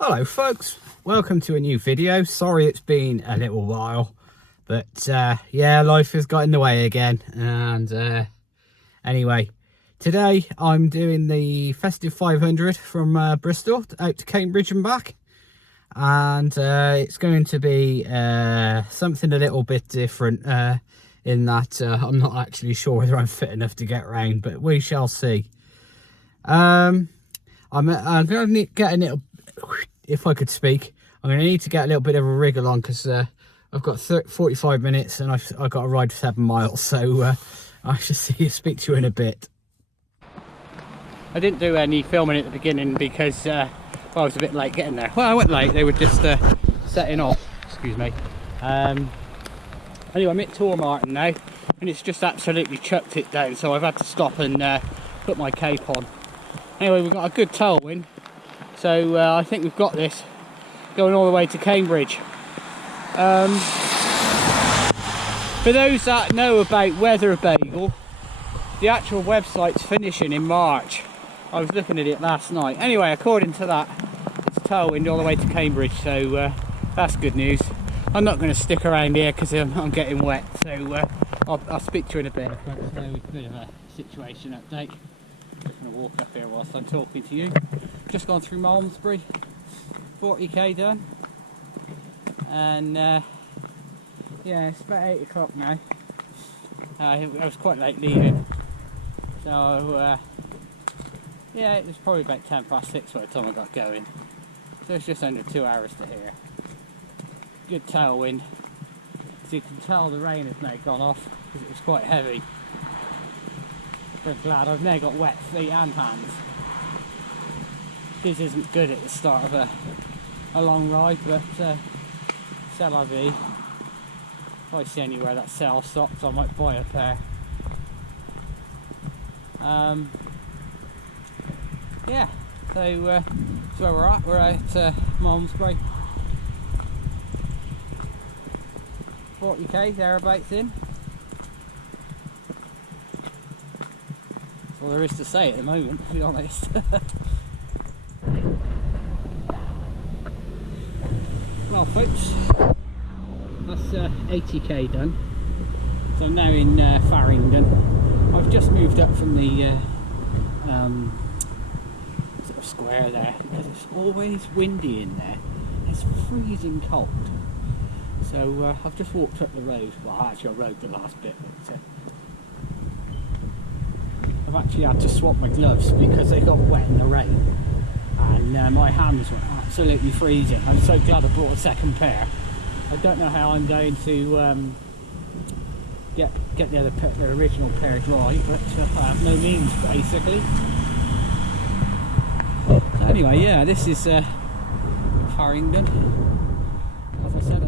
Hello folks, welcome to a new video. Sorry it's been a little while, but yeah, life has got in the way again. And anyway, today I'm doing the Festive 500 from Bristol out to Cambridge and back, and it's going to be something a little bit different in that I'm not actually sure whether I'm fit enough to get round, but we shall see. I'm going to get a little, if I could speak, I'm going to need to get a little bit of a wriggle on, because I've got 45 minutes and I've got to ride 7 miles, so I shall speak to you in a bit. I didn't do any filming at the beginning because well, I was a bit late getting there. Well, I went late, they were just setting off, excuse me. Anyway, I'm at Tormartin now, and it's just absolutely chucked it down, so I've had to stop and put my cape on. Anyway, we've got a good tailwind, so I think we've got this going all the way to Cambridge. For those that know about Weather Bagel, the actual website's finishing in March. I was looking at it last night. Anyway, according to that, it's tailwind all the way to Cambridge, so that's good news. I'm not going to stick around here because I'm getting wet, so I'll speak to you in a bit. So a bit of a situation update. Just going to walk up here whilst I'm talking to you. Just gone through Malmesbury, 40k done, and yeah, it's about 8 o'clock now. I was quite late leaving, so yeah, it was probably about 10 past 6 by the time I got going, so it's just under 2 hours to here. Good tailwind, as you can tell the rain has now gone off because it was quite heavy. I'm glad I've now got wet feet and hands. This isn't good at the start of a long ride, but c'est la vie. If I see anywhere that sells socks, I might buy a pair. Yeah, so that's where we're at. We're at Malmesbury. 40k thereabouts in. That's all there is to say at the moment, to be honest. Well folks, that's 80k done. So I'm now in Farringdon. I've just moved up from the sort of square there, because it's always windy in there. It's freezing cold. So I've just walked up the road. Well, actually I rode the last bit, but I've actually had to swap my gloves because they got wet in the rain, and my hands were absolutely freezing. I'm so glad I bought a second pair. I don't know how I'm going to get the original pair dry, but I have no means basically. So anyway, yeah, this is Farringdon. As I said,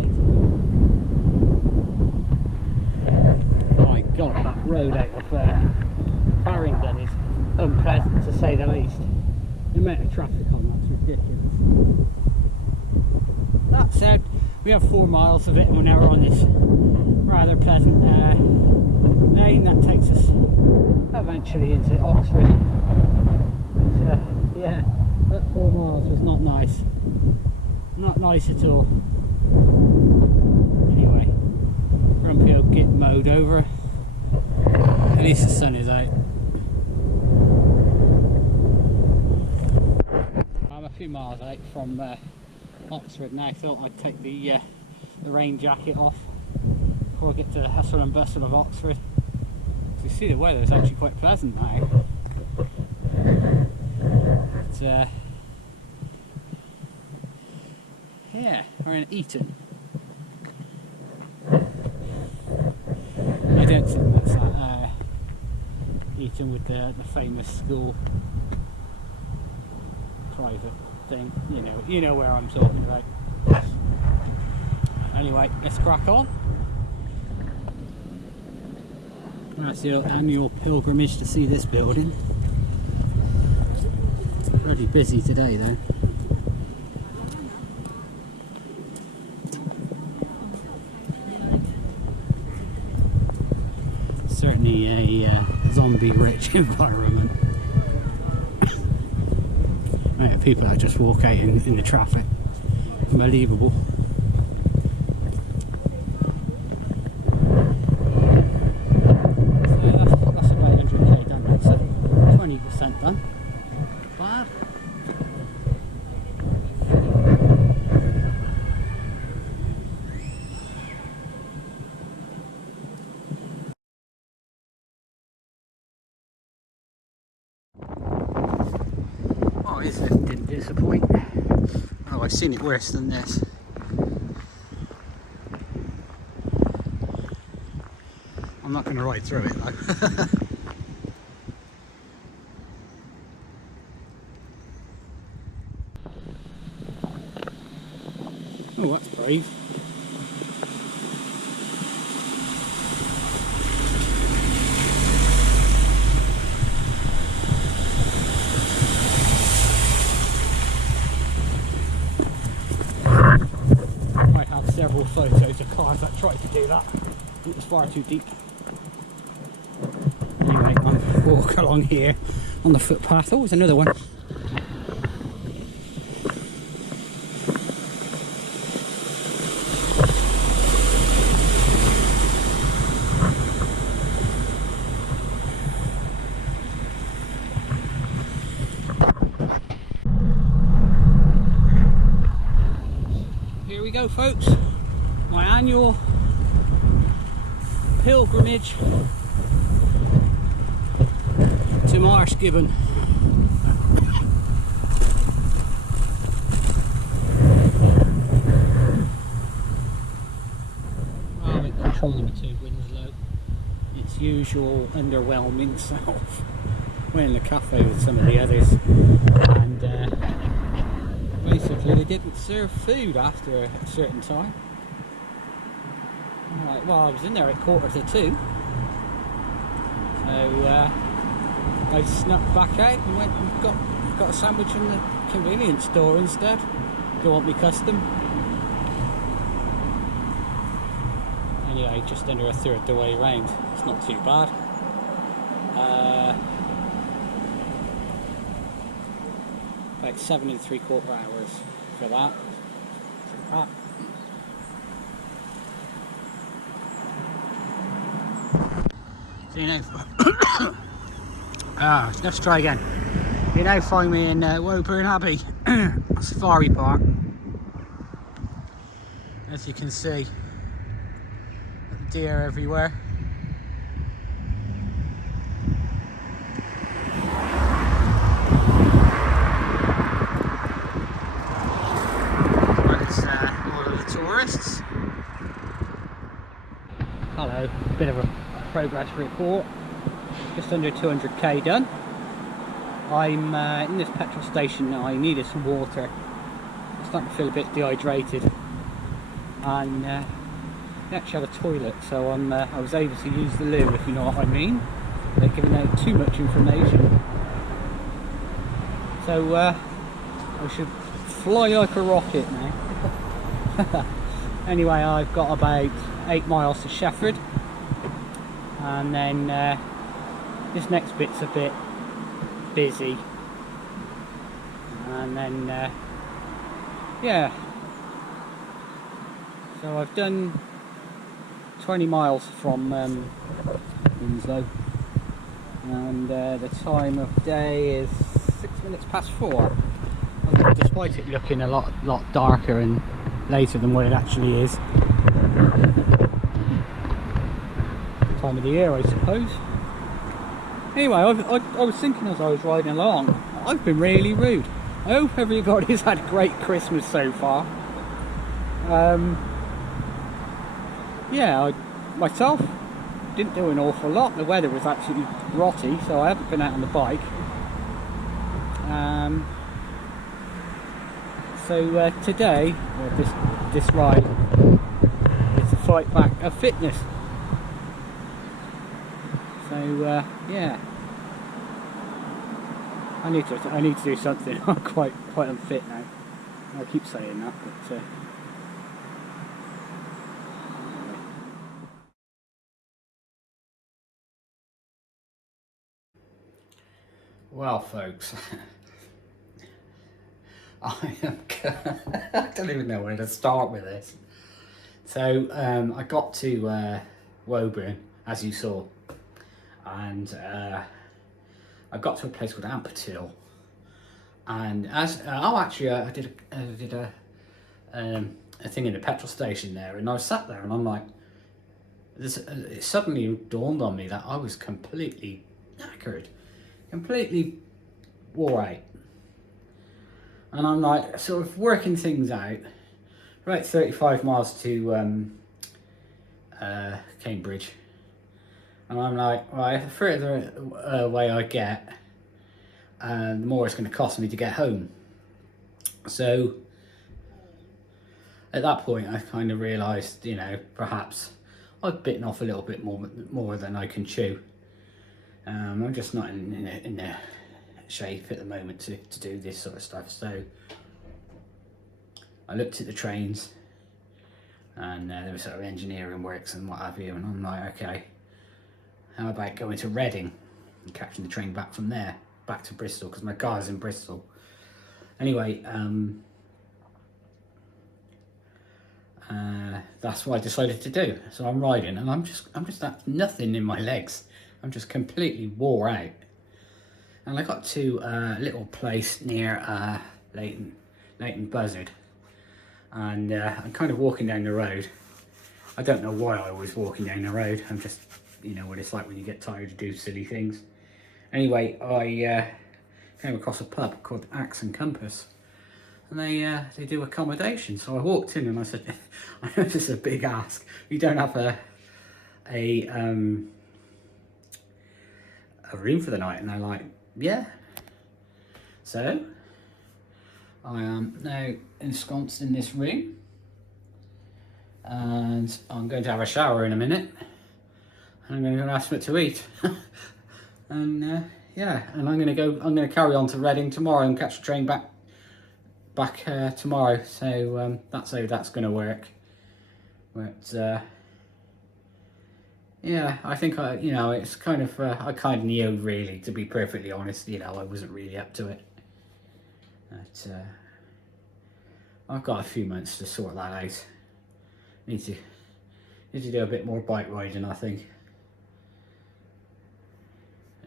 my God, that road out of Farringdon is unpleasant to say the least. The amount of traffic on that's ridiculous. That said, we have 4 miles of it, and we're now on this rather pleasant lane that takes us eventually into Oxford. But, yeah, that 4 miles was not nice. Not nice at all. Anyway, grumpy old git mode over. At least the sun is out. I'm a few miles out from Oxford now. I thought I'd take the rain jacket off before I get to the hustle and bustle of Oxford. So you see the weather is actually quite pleasant now. But, yeah, we're in Eton. I don't think that's that Eton with the famous school private thing. You know where I'm talking about. Anyway, let's crack on. That's the annual pilgrimage to see this building. Pretty busy today though. Certainly a zombie-rich environment. Yeah, people that just walk out in the traffic. Unbelievable. So that's about 100k done, that's 20% done. Bad. Oh, his lift didn't disappoint. Oh, I've seen it worse than this. I'm not going to ride through it though. Oh, that's brave. I have several photos of cars that tried to do that. It was far too deep. Anyway, I'm walk along here on the footpath. Oh, there's another one. Here we go, folks. My annual pilgrimage to Marsh Gibbon. I'm in control of the 2 Winslow. Its usual underwhelming self. We're in the cafe with some of the others, and basically they didn't serve food after a certain time. Right, well, I was in there at 1:45, so I snuck back out and went and got a sandwich in the convenience store instead. Go want me custom. Anyway, just under a third the way round. It's not too bad. About 7 3/4 hours for that. So you know, let's try again. You now find me in Woburn Abbey Safari Park. As you can see, deer everywhere. There's all of the tourists. Hello, bit of a progress report. Just under 200k done. I'm in this petrol station now. I needed some water. I'm starting to feel a bit dehydrated, and they actually had a toilet, so I was able to use the loo, if you know what I mean. They're giving out too much information, so I should fly like a rocket now. Anyway, I've got about 8 miles to Shefford, and then this next bit's a bit busy, and then yeah, so I've done 20 miles from Winslow, and the time of day is 6 minutes past 4, despite it looking a lot darker and later than what it actually is. Time of the year, I suppose. Anyway, I was thinking as I was riding along, I've been really rude. I hope everybody's had a great Christmas so far. Yeah, I myself didn't do an awful lot. The weather was absolutely rotty, so I haven't been out on the bike. So today, this ride, it's a fight back of fitness. So yeah, I need to do something. I'm quite unfit now. I keep saying that, but well, folks, I am. I don't even know where to start with this. So I got to Woburn, as you saw, and I got to a place called Ampertil, and as actually I did a thing in the petrol station there, and I was sat there, and I'm like, it suddenly dawned on me that I was completely knackered, completely wore out. And I'm like, sort of working things out. About 35 miles to Cambridge. And I'm like, right, the further away I get, the more it's going to cost me to get home. So at that point, I kind of realised, you know, perhaps I've bitten off a little bit more than I can chew. I'm just not in the shape at the moment to do this sort of stuff. So I looked at the trains, and there was sort of engineering works and what have you, and I'm like, okay, how about going to Reading and catching the train back from there, back to Bristol, because my car's in Bristol. Anyway, that's what I decided to do. So I'm riding, and I'm just nothing in my legs. I'm just completely wore out. And I got to a little place near Leighton Buzzard, and I'm kind of walking down the road. I don't know why I was walking down the road. I'm just, you know what it's like when you get tired to do silly things. Anyway, I came across a pub called Axe and Compass, and they do accommodation. So I walked in and I said, I know this is a big ask. You don't have a room for the night? And they're like, yeah. So I am now ensconced in this room, and I'm going to have a shower in a minute, and I'm going to ask for it to eat. And yeah, and I'm going to carry on to Reading tomorrow and catch the train back tomorrow. So that's how that's going to work. But yeah, I think you know, it's kind of I kind of knew, really, to be perfectly honest. You know, I wasn't really up to it. But I've got a few months to sort that out. Need to do a bit more bike riding, I think.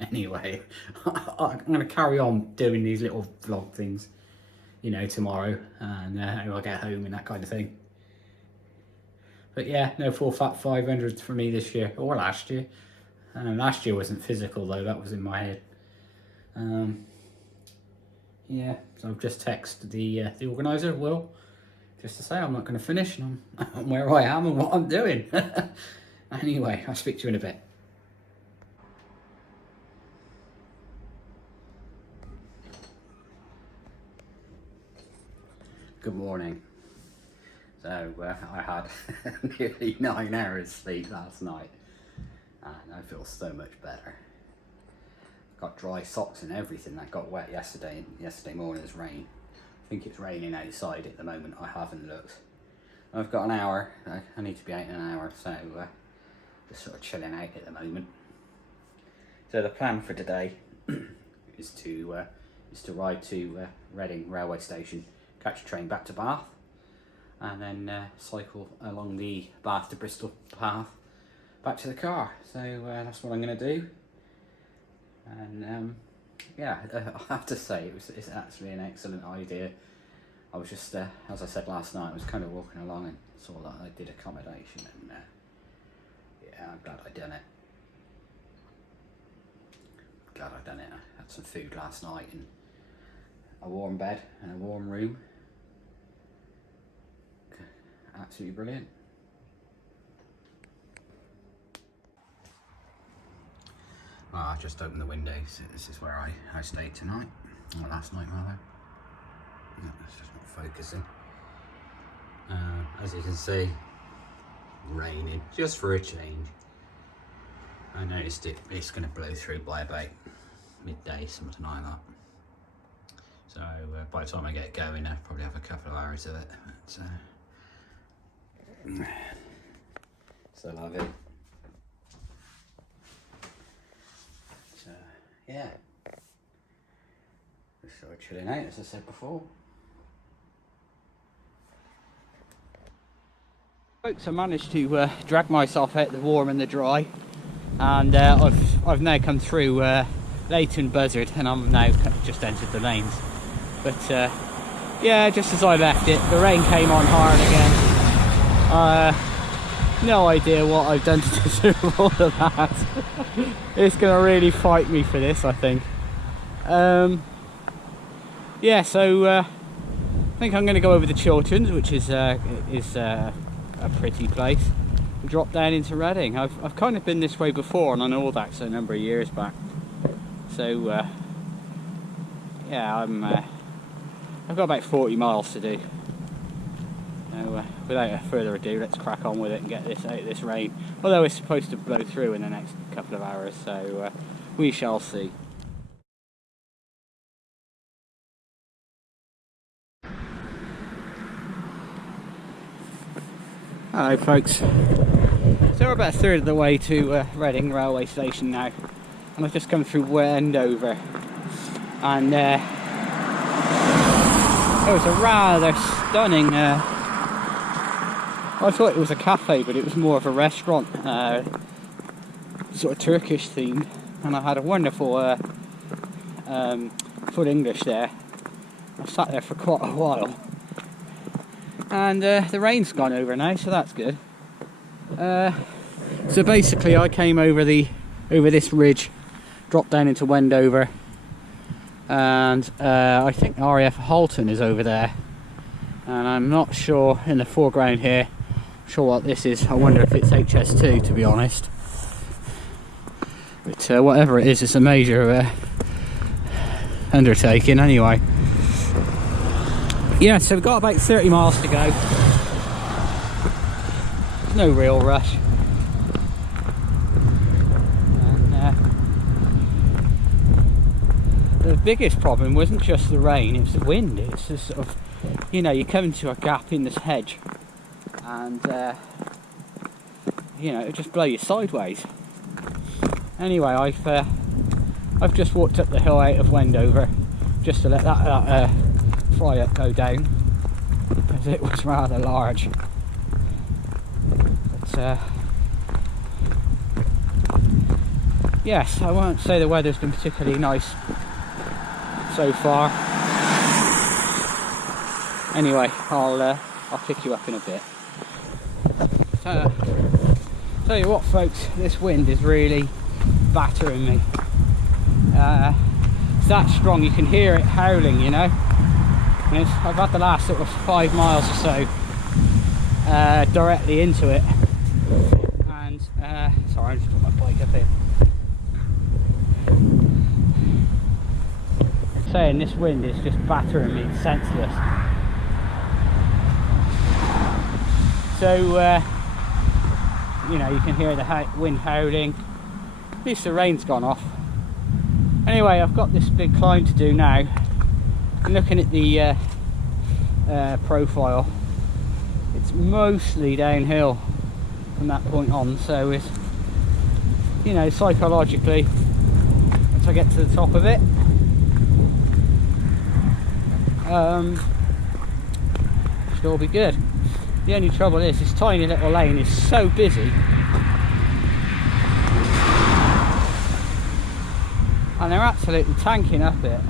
Anyway, I'm going to carry on doing these little vlog things, you know, tomorrow, and how I get home and that kind of thing. But yeah, no full fat 500s for me this year, or last year. Last year wasn't physical though, that was in my head. Yeah, so I've just texted the organiser, Will, just to say I'm not going to finish, and I'm where I am and what I'm doing. Anyway, I'll speak to you in a bit. Good morning. So I had nearly 9 hours sleep last night, and I feel so much better. Got dry socks and everything that got wet yesterday morning's rain. I think it's raining outside at the moment, I haven't looked. I've got an hour, I need to be out in an hour, so just sort of chilling out at the moment. So the plan for today is to ride to Reading railway station, catch a train back to Bath, and then cycle along the Bath to Bristol path back to the car. So that's what I'm going to do. And yeah, I have to say it's actually an excellent idea. I was just, as I said last night, I was kind of walking along and saw that I did accommodation, and yeah, I'm glad I done it. Glad I done it. I had some food last night and a warm bed and a warm room. Absolutely brilliant. Well, I just opened the windows. This is where I stayed tonight, or last night rather. No, it's just not focusing. As you can see, raining, just for a change. I noticed it's going to blow through by about midday, something like that. So by the time I get going, I'll probably have a couple of hours of it. But, so love it. Yeah, just sort of chilling out, as I said before. Folks, I managed to drag myself out the warm and the dry, and I've now come through Leighton Buzzard, and I'm now just entered the lanes. But yeah, just as I left it, the rain came on hard again. No idea what I've done to deserve all of that. It's gonna really fight me for this, I think. Yeah, so I think I'm going to go over the Chilterns, which is a pretty place. Drop down into Reading. I've kind of been this way before on an audax a number of years back. So yeah, I've got about 40 miles to do. So without further ado, let's crack on with it and get this out of this rain. Although it's supposed to blow through in the next couple of hours, so we shall see. Hello folks, so we're about a third of the way to Reading railway station now, and I've just come through Wendover, and it was a rather stunning, I thought it was a cafe but it was more of a restaurant, sort of Turkish themed, and I had a wonderful full English there. I sat there for quite a while. And the rain's gone over now, so that's good. So basically I came over this ridge, dropped down into Wendover, and I think RAF Halton is over there, and I'm not sure in the foreground here, sure what this is. I wonder if it's HS2, to be honest, but whatever it is, it's a major undertaking anyway. Yeah, so we've got about 30 miles to go. No real rush. And the biggest problem wasn't just the rain, it was the wind. It's just sort of, you know, you come into a gap in this hedge and you know, it'll just blow you sideways. Anyway, I've just walked up the hill out of Wendover just to let that fly up go down, as it was rather large. But yes, I won't say the weather's been particularly nice so far. Anyway, I'll pick you up in a bit. Tell you what folks, this wind is really battering me. It's that strong, you can hear it howling, you know. And I've had the last sort of 5 miles or so directly into it, and sorry, I just put my bike up here. Saying this wind is just battering me senseless. So you know, you can hear the wind howling. At least the rain's gone off. Anyway, I've got this big climb to do now. Looking at the profile, it's mostly downhill from that point on, so it's, you know, psychologically, once I get to the top of it, should all be good. The only trouble is this tiny little lane is so busy, and they're absolutely tanking up it.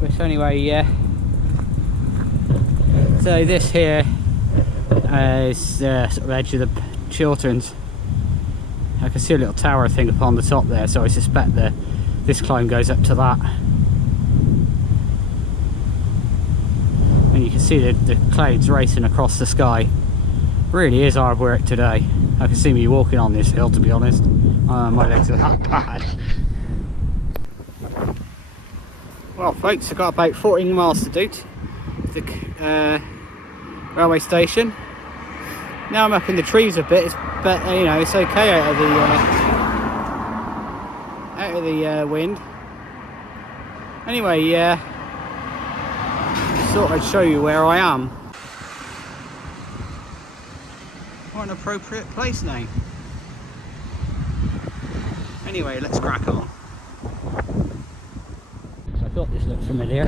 But anyway, yeah. So this here is the sort of edge of the Chilterns. I can see a little tower thing upon the top there, so I suspect that this climb goes up to that. And you can see the clouds racing across the sky. Really is hard work today. I can see me walking on this hill, to be honest. My legs are that bad. Well folks, I've got about 14 miles to do to the railway station. Now I'm up in the trees a bit, but you know, it's okay out of the wind. Anyway, just thought I'd show you where I am. What an appropriate place name. Anyway, let's crack on. So I thought this looked familiar.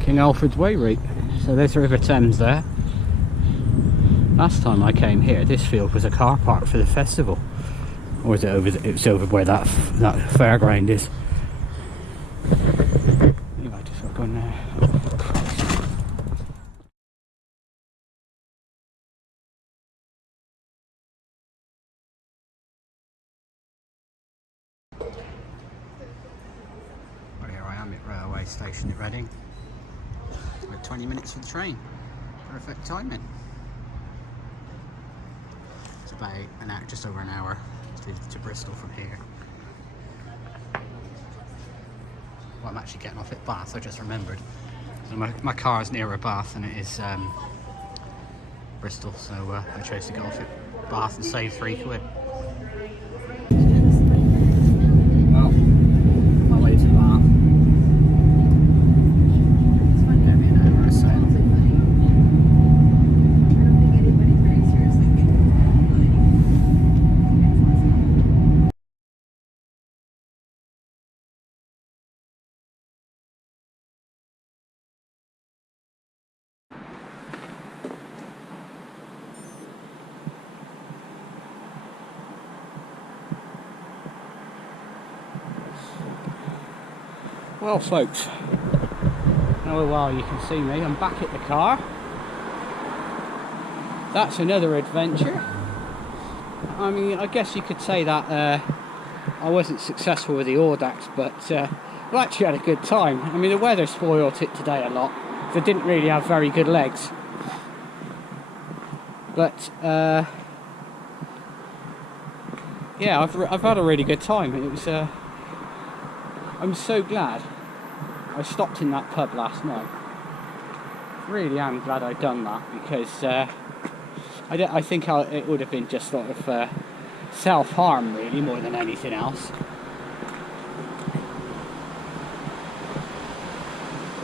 King Alfred's Way route. So there's the River Thames there. Last time I came here, this field was a car park for the festival. Or is it over? It's over where that fairground is. Anyway, just got going there. Well, here I am at railway station at Reading. About 20 minutes for the train. Perfect timing. It's about an hour, just over an hour to Bristol from here. Well, I'm actually getting off at Bath, I just remembered. So my car is nearer Bath than it is Bristol, so I chose to get off at Bath and save £3. Well, my way to Bath. Maybe an hour or so. Well folks, now a while you can see me, I'm back at the car. That's another adventure. I mean, I guess you could say that I wasn't successful with the audax, but I actually had a good time. I mean, the weather spoiled it today a lot, because I didn't really have very good legs. But yeah, I've had a really good time. It was I'm so glad I stopped in that pub last night. Really am glad I'd done that, because I think it would have been just sort of self-harm really, more than anything else.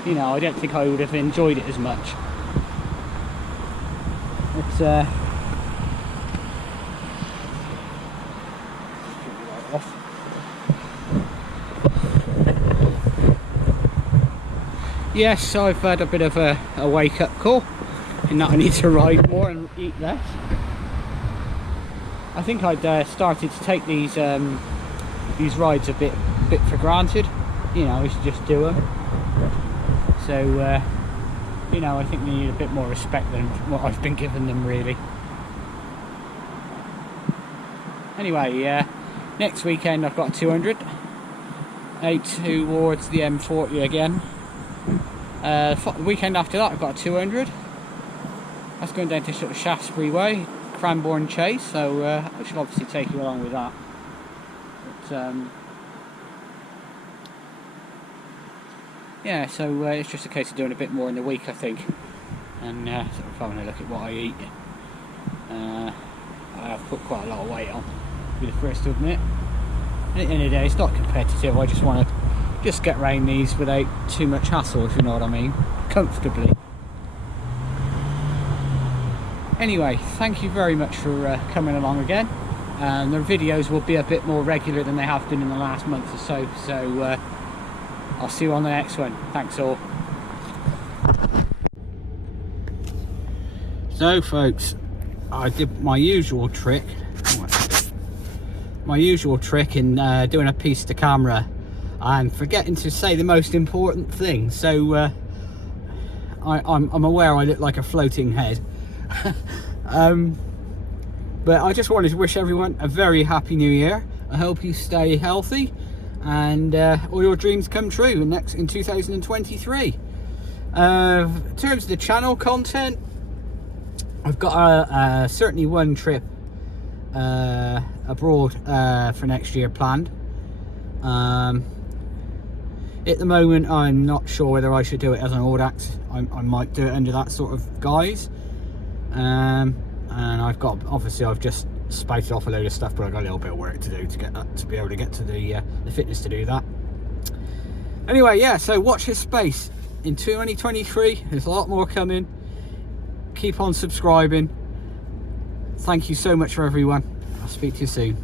You know, I don't think I would have enjoyed it as much. It's yes, I've had a bit of a wake-up call in that I need to ride more and eat less. I think I'd started to take these rides a bit for granted. You know, I should just do them. So you know, I think they need a bit more respect than what I've been giving them, really. Anyway, next weekend I've got 200 out towards the M40 again. The weekend after that I've got 200. That's going down to sort of Shaftesbury Way, Cranbourne Chase, so I should obviously take you along with that. But, yeah, so it's just a case of doing a bit more in the week, I think, and sort of having a look at what I eat. I have put quite a lot of weight on, to be the first to admit. And at the end of the day, it's not competitive. I just want to get around these without too much hassle, if you know what I mean, comfortably. Anyway, thank you very much for coming along again. The videos will be a bit more regular than they have been in the last month or so, so I'll see you on the next one. Thanks all. So folks, I did my usual trick in doing a piece to camera and forgetting to say the most important thing. So I'm aware I look like a floating head. But I just wanted to wish everyone a very happy new year. I hope you stay healthy and all your dreams come true in 2023. In terms of the channel content, I've got certainly one trip abroad for next year planned. At the moment I'm not sure whether I should do it as an audax. I might do it under that sort of guise. And I've just spouted off a load of stuff, but I've got a little bit of work to do to get that, to be able to get to the fitness to do that. Anyway, yeah, so watch this space. In 2023 there's a lot more coming. Keep on subscribing. Thank you so much for everyone. I'll speak to you soon.